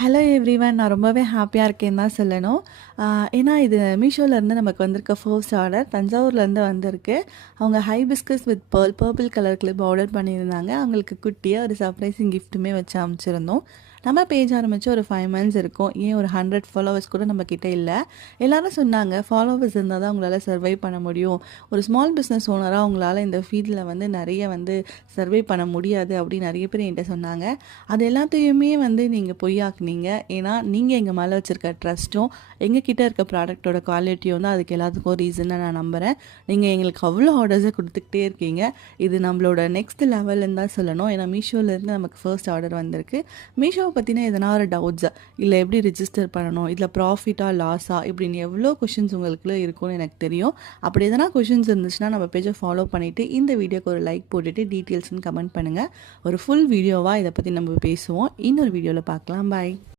Hello everyone. நான் ரொம்பவே ஹாப்பியா இருக்கேன்னு தான் சொல்லணும். ஏன்னா இது மீஷோலேருந்து நமக்கு வந்திருக்க ஃபர்ஸ்ட் ஆர்டர் தஞ்சாவூர்லேருந்து வந்திருக்கு. அவங்க hibiscus with purple colour clip order பண்ணியிருந்தாங்க. அவங்களுக்கு குட்டியாக ஒரு சர்ப்ரைசிங் கிஃப்ட்டுமே வச்சு அனுப்பிச்சிருந்தோம். நம்ம பேஜ் ஆரம்பித்து ஒரு 5 மந்த்ஸ் இருக்கும். ஏன் ஒரு 100 ஃபாலோவர்ஸ் கூட நம்மக்கிட்ட இல்லை. எல்லாரும் சொன்னாங்க ஃபாலோவர்ஸ் இருந்தால் தான் உங்களால் சர்வை பண்ண முடியும். ஒரு ஸ்மால் பிஸ்னஸ் ஓனராக உங்களால் இந்த ஃபீல்டில் வந்து நிறைய சர்வை பண்ண முடியாது அப்படின்னு நிறைய பேர் என்கிட்ட சொன்னாங்க. அது எல்லாத்தையுமே நீங்கள் பொய்யாக்குனீங்க. ஏன்னா நீங்கள் எங்கள் மேலே வச்சுருக்க ட்ரஸ்ட்டும் எங்கள் கிட்டே இருக்க ப்ராடக்ட்டோட குவாலிட்டியும் தான் அதுக்கு எல்லாத்துக்கும் ரீசன்னு நான் நம்புகிறேன். நீங்கள் எங்களுக்கு அவ்வளோ ஆர்டர்ஸை கொடுத்துக்கிட்டே இருக்கீங்க. இது நம்மளோட நெக்ஸ்ட் லெவல்னு தான் சொல்லணும். ஏன்னா மீஷோலேருந்து நமக்கு ஃபர்ஸ்ட் ஆர்டர் வந்திருக்கு. மீஷோவை பற்றின எதனா ஒரு டவுட்ஸை இல்லை எப்படி ரிஜிஸ்டர் பண்ணணும், இதில் ப்ராஃபிட்டா லாஸா இப்படின்னு எவ்வளோ கொஷின்ஸ் உங்களுக்குள்ள இருக்கும்னு எனக்கு தெரியும். அப்படி எதனா கொஷின்ஸ் இருந்துச்சுன்னா நம்ம பேஜை ஃபாலோ பண்ணிவிட்டு இந்த வீடியோக்கு ஒரு லைக் போட்டுட்டு டீட்டெயில்ஸ்னு கமெண்ட் பண்ணுங்கள். ஒரு ஃபுல் வீடியோவாக இதை பற்றி நம்ம பேசுவோம். இன்னொரு வீடியோவில் பார்க்கலாம். பாய்.